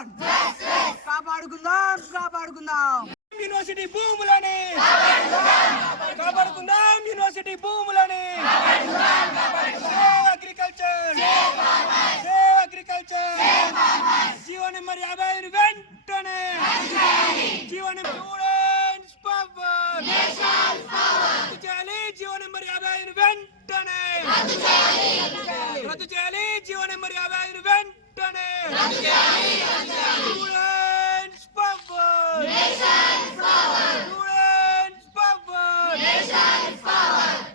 Demand కాపాడుకుందాం కాపాడుకుందాం university భూములని కాపాడుకుందాం యూనివర్సిటీ భూములని అగ్రికల్చర్ జీవో నెంబర్ 50 వెంటనే జీవో నెంబర్ స్టూడెంట్స్ పవర్ రద్దు చేయాలి జీవో నెంబర్ 50 వెంటనే రద్దు చేయాలి జీవో నెంబర్ 50 వెంటనే స్టూడెంట్స్ పవర్ స్టూడెంట్స్ పవర్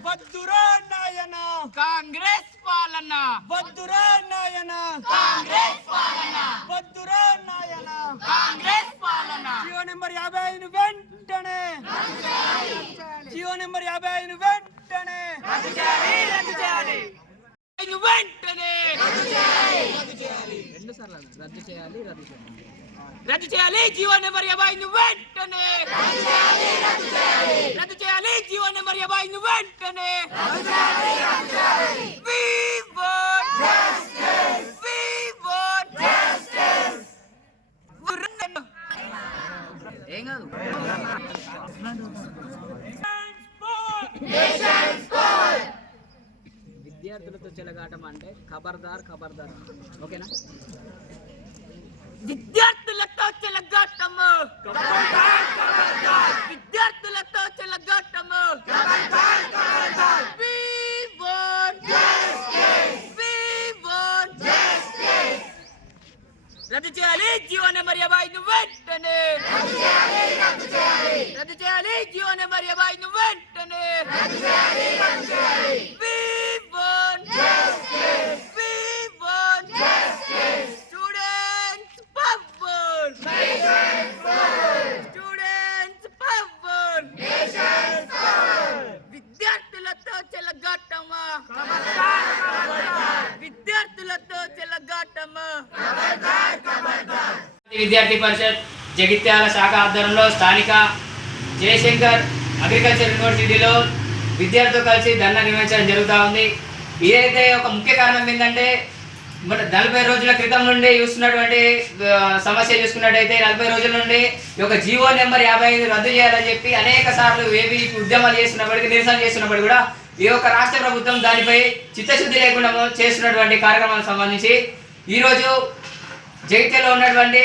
వద్దురా నాయన కాంగ్రెస్ పాలన వద్దురా నాయన కాంగ్రెస్ పాలన వద్దురా నాయన కాంగ్రెస్ పాలన జీవో నెంబర్ 50 వెంటనే జీవో నెంబర్ 50 వెంటనే రద్దు చేయాలి వెంటనే రద్దు చేయాలి జీవో నెంబర్ 50 వెంటనే రద్దు చేయాలి జీవో నెంబర్ 50 వెంటనే We want justice. We want justice. ఏం కాదు విద్యార్థులతో చెలగాటం అంటే ఖబర్దార్ ఓకేనా? విద్యార్థులతో చెలగాటము విద్యార్థులతో చెలగాటము We want justice. We want justice. రద్దు చేయాలి జీవో నెంబర్ 50 వెంటనే రద్దు చేయాలి జీవో నెంబర్ 50 వెంటనే We want justice. We want justice. Students power. Nation's power. Students power. Nation's power. విద్యార్థులతో చెలగాటమా విద్యార్థులతో చెలగాటమా విద్యార్థి పరిషత్ జగిత్యాల శాఖ ఆధ్వర్యంలో స్థానిక జయశంకర్ అగ్రికల్చర్ యూనివర్సిటీలో విద్యార్థులతో కలిసి ధర్నా నిర్వహించడం జరుగుతూ ఉంది. ఇదైతే ఒక ముఖ్య కారణం ఏంటంటే 40 రోజుల క్రితం నుండి చూస్తున్నటువంటి సమస్య చూసుకున్నట్టయితే 40 రోజుల నుండి ఈ యొక్క జీవో నెంబర్ 55 రద్దు చేయాలని చెప్పి అనేక సార్లు ఏవి ఉద్యమాలు చేస్తున్నప్పటికీ నిరసన చేస్తున్నప్పటికీ కూడా ఈ యొక్క రాష్ట్ర ప్రభుత్వం దానిపై చిత్తశుద్ధి లేకుండా చేస్తున్నటువంటి కార్యక్రమాలకు సంబంధించి ఈరోజు జగిత్యాలలో ఉన్నటువంటి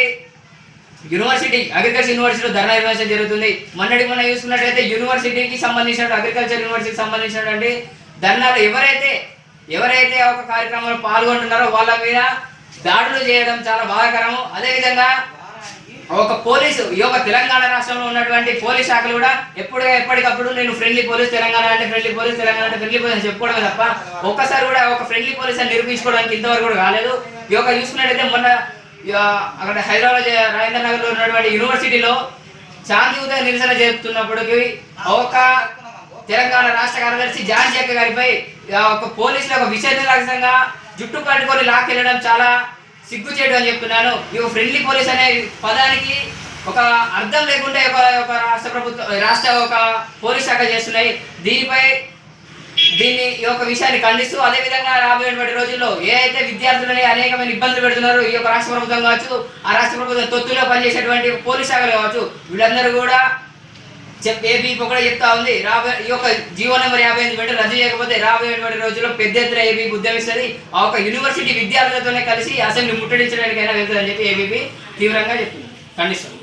యూనివర్సిటీ అగ్రికల్చర్ యూనివర్సిటీలో ధర్నా నిర్వహించడం జరుగుతుంది. మొన్న చూసుకున్నట్టయితే యూనివర్సిటీకి సంబంధించిన అగ్రికల్చర్ యూనివర్సిటీకి సంబంధించినటువంటి ధర్నాలు ఎవరైతే ఒక కార్యక్రమంలో పాల్గొంటున్నారో వాళ్ళ మీద దాడులు చేయడం చాలా బాధాకరము. అదేవిధంగా ఒక పోలీసు ఈ యొక్క తెలంగాణ రాష్ట్రంలో ఉన్నటువంటి పోలీస్ శాఖలు కూడా ఎప్పటికప్పుడు నేను ఫ్రెండ్లీ పోలీస్ తెలంగాణ అంటే ఫ్రెండ్లీ పోలీస్ తెలంగాణ అంటే ఫ్రెండ్లీ పోలీస్ అని చెప్పుకోవడమే తప్ప ఒక్కసారి కూడా ఒక ఫ్రెండ్లీ పోలీస్ అని నిరూపించుకోవడానికి ఇంతవరకు కూడా కాలేదు. ఈ యొక్క చూసుకున్నట్టయితే మొన్న అక్కడ హైదరాబాద్ రాజేంద్ర నగర్ లో ఉన్నటువంటి యూనివర్సిటీలో శాంతి ఉదయ నిరసన చేస్తున్నప్పటికీ ఒక తెలంగాణ రాష్ట్ర కార్యదర్శి జాన్ జక్క గారిపై ఒక పోలీసులు ఒక విషయంగా జుట్టు పట్టుకొని లాక్కెళ్ళడం చాలా సిగ్గుచేటు అని చెప్తున్నాను. ఈ ఫ్రెండ్లీ పోలీస్ అనే పదానికి ఒక అర్థం లేకుండా ఒక రాష్ట్ర ప్రభుత్వం ఒక పోలీస్ శాఖ చేస్తున్నాయి. దీన్ని ఈ యొక్క విషయాన్ని ఖండిస్తూ అదేవిధంగా రాబోయేటువంటి రోజుల్లో ఏ అయితే విద్యార్థులని అనేకమైన ఇబ్బందులు పెడుతున్నారు ఈ యొక్క రాష్ట్ర ప్రభుత్వం కావచ్చు, ఆ రాష్ట్ర ప్రభుత్వం తొత్తులో పనిచేసేటువంటి పోలీస్ శాఖలు కావచ్చు, వీళ్ళందరూ కూడా ఏబీ కూడా చెప్తా ఉంది ఈ యొక్క జీవో నెంబర్ 55 వెంటనే రద్దు చేయకపోతే రాబోయేటువంటి రోజుల్లో పెద్ద ఎత్తున ఏబీ ఉద్యమిస్తుంది. ఆ ఒక యూనివర్సిటీ విద్యార్థులతోనే కలిసి అసెంబ్లీ ముట్టడించడానికైనా వెళ్తుందని చెప్పి ఏబీపీ తీవ్రంగా చెప్తుంది, ఖండిస్తుంది.